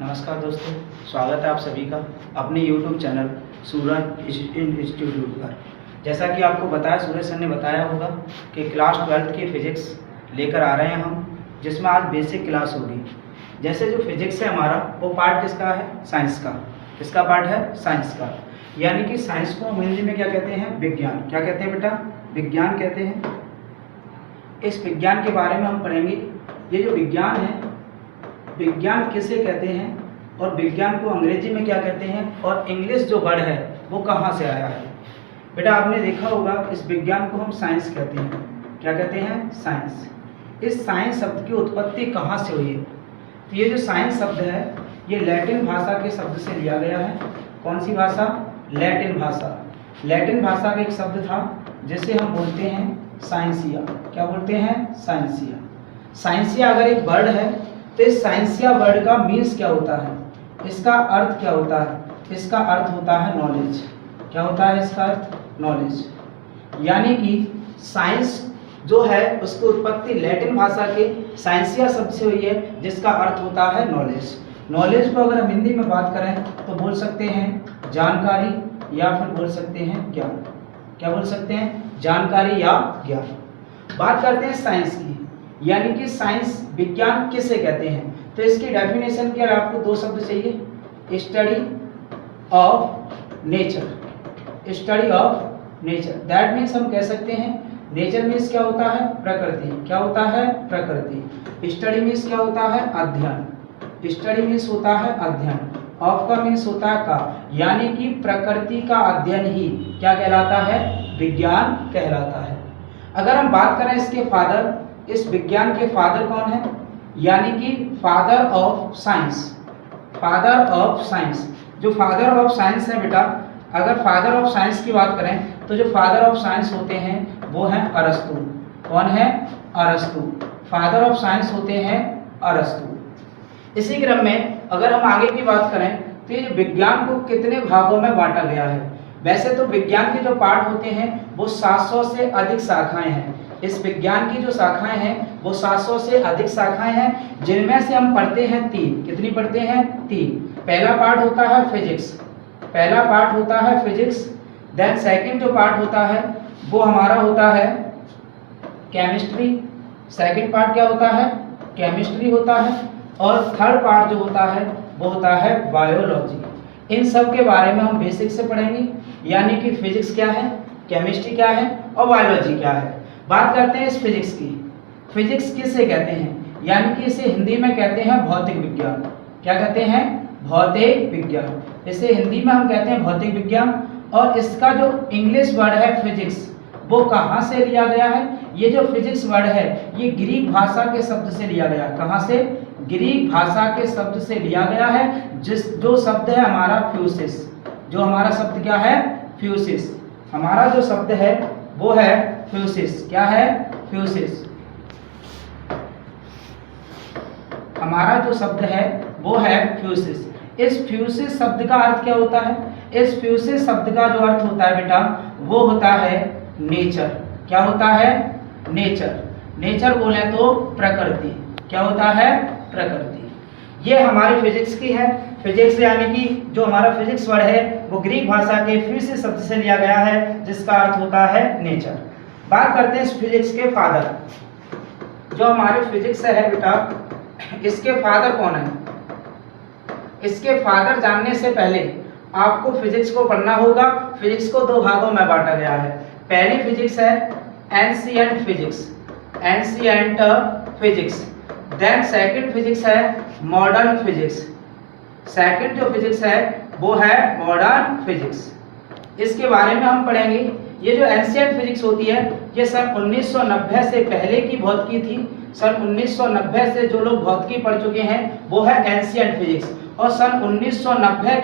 नमस्कार दोस्तों, स्वागत है आप सभी का अपने YouTube चैनल सूरज इंस्टीट्यूट पर। जैसा कि आपको बताया, सूरज सर ने बताया होगा कि क्लास 12th की फ़िज़िक्स लेकर आ रहे हैं हम, जिसमें आज बेसिक क्लास होगी। जैसे जो फिज़िक्स है हमारा, वो पार्ट किसका है? साइंस का। किसका पार्ट है? साइंस का। यानी कि साइंस को हम हिंदी में क्या कहते हैं? विज्ञान। क्या कहते हैं बेटा? विज्ञान कहते हैं। इस विज्ञान के बारे में हम पढ़ेंगे। ये जो विज्ञान है, विज्ञान किसे कहते हैं और विज्ञान को अंग्रेजी में क्या कहते हैं, और इंग्लिश जो वर्ड है वो कहाँ से आया है। बेटा आपने देखा होगा, इस विज्ञान को हम साइंस कहते हैं। क्या कहते हैं? साइंस। इस साइंस शब्द की उत्पत्ति कहाँ से हुई है? तो ये जो साइंस शब्द है, ये लैटिन भाषा के शब्द से लिया गया है। कौन सी भाषा? लैटिन भाषा। लैटिन भाषा का एक शब्द था जिसे हम बोलते हैं साइंसिया। क्या बोलते हैं? साइंसिया। साइंसिया अगर एक वर्ड है तो इस साइंसिया वर्ड का मीन्स क्या होता है? इसका अर्थ क्या होता है? इसका अर्थ होता है नॉलेज। क्या होता है इसका अर्थ? नॉलेज। यानी कि साइंस जो है उसकी उत्पत्ति लैटिन भाषा के साइंसिया शब्द से हुई है, जिसका अर्थ होता है नॉलेज। नॉलेज को अगर हम हिंदी में बात करें तो बोल सकते हैं जानकारी, या फिर बोल सकते हैं ज्ञान। क्या बोल सकते हैं? जानकारी या ज्ञान। बात करते हैं साइंस की, यानी कि साइंस विज्ञान किसे कहते हैं। तो इसकी डेफिनेशन के लिए आपको दो शब्द चाहिए, study of nature. Study of nature, that means हम कह सकते हैं नेचर मीन्स क्या होता है? प्रकृति। क्या होता है? प्रकृति। स्टडी मीन्स क्या होता है? अध्ययन। स्टडी मीन्स होता है अध्ययन। ऑफ का मीन्स होता है का, यानी कि प्रकृति का अध्ययन ही क्या कहलाता है? विज्ञान कहलाता है। अगर हम बात करें इसके फादर, इस विज्ञान के फादर कौन है? यानी कि father of science. Father of science, जो फादर ऑफ साइंस है बेटा, अगर फादर ऑफ साइंस की बात करें तो जो फादर ऑफ साइंस होते हैं वो हैं अरस्तु। कौन है? अरस्तु। फादर ऑफ साइंस होते हैं अरस्तु। इसी क्रम में अगर हम आगे की बात करें तो ये विज्ञान को कितने भागों में बांटा गया है? वैसे तो विज्ञान के जो पार्ट होते हैं वो 700 से अधिक शाखाएं हैं। इस विज्ञान की जो शाखाएं हैं वो 700 से अधिक शाखाएं हैं, जिनमें से हम पढ़ते हैं 3। कितनी पढ़ते हैं? 3। पहला पार्ट होता है फिजिक्स। पहला पार्ट होता है फिजिक्स। देन सेकंड जो पार्ट होता है वो हमारा होता है केमिस्ट्री। सेकंड पार्ट क्या होता है? केमिस्ट्री होता है। और थर्ड पार्ट जो होता है वो होता है बायोलॉजी। इन सब के बारे में हम बेसिक से पढ़ेंगे, यानी कि फिजिक्स क्या है, केमिस्ट्री क्या है और बायोलॉजी क्या है। बात करते हैं इस फिजिक्स की। फिजिक्स किसे कहते हैं? यानी कि इसे हिंदी में कहते हैं भौतिक विज्ञान। क्या कहते हैं? भौतिक विज्ञान। इसे हिंदी में हम कहते हैं भौतिक विज्ञान। और इसका जो इंग्लिश वर्ड है फिजिक्स, वो कहाँ से लिया गया है? ये जो फिजिक्स वर्ड है ये ग्रीक भाषा के शब्द से लिया गया। कहाँ से? ग्रीक भाषा के शब्द से लिया गया है, जो शब्द है हमारा फ्यूसिस। जो हमारा शब्द क्या है? फ्यूसिस। हमारा जो शब्द है वो है फ्यूसिस। क्या है? फ्यूसिस। हमारा जो शब्द है वो है फ्यूसिस। इस फ्यूसिस शब्द का अर्थ क्या होता है? इस फ्यूसिस शब्द का जो अर्थ होता है बेटा वो होता है नेचर। क्या होता है? नेचर। नेचर बोले तो प्रकृति। क्या होता है? प्रकृति। ये हमारी फिजिक्स की है। फिजिक्स यानी कि जो हमारा फिजिक्स वर्ड है वो ग्रीक भाषा के फ्यूसिस शब्द से लिया गया है, जिसका अर्थ होता है नेचर। बात करते हैं इस फिजिक्स के फादर। जो हमारे फिजिक्स है बेटा, इसके फादर कौन है? इसके फादर जानने से पहले आपको फिजिक्स को पढ़ना होगा। फिजिक्स को दो भागों में बांटा गया है। पहली फिजिक्स है ancient physics. Ancient physics. Then second physics है मॉडर्न फिजिक्स। सेकंड जो फिजिक्स है वो है मॉडर्न फिजिक्स। इसके बारे में हम पढ़ेंगे। ये जो एंशिएंट फिजिक्स होती है ये सन 1990 से पहले की भौतिकी थी। सन 1990 से जो लोग भौतिकी पढ़ चुके हैं वो है एंशिएंट फिजिक्स। और सन 1990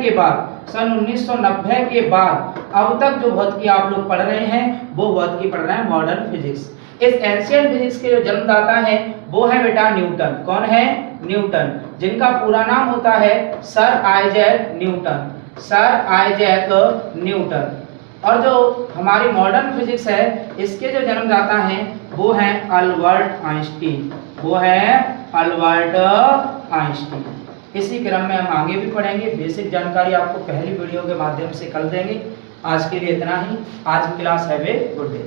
के बाद अब तक जो भौतिकी आप लोग पढ़ रहे हैं वो भौतिकी पढ़ रहे हैं मॉडर्न फिजिक्स। इस एंशिएंट फिजिक्स के जो जन्मदाता हैं वो है बेटा न्यूटन। कौन है? न्यूटन, जिनका पूरा नाम होता है sir Isaac Newton. Sir Isaac Newton. और जो हमारी मॉडर्न फिजिक्स है इसके जो जन्मदाता हैं वो हैं अल्बर्ट आइंस्टीन। वो है अल्बर्ट आइंस्टीन। इसी क्रम में हम आगे भी पढ़ेंगे। बेसिक जानकारी आपको पहली वीडियो के माध्यम से कल देंगे। आज के लिए इतना ही। आज की क्लास है वे गुड डे।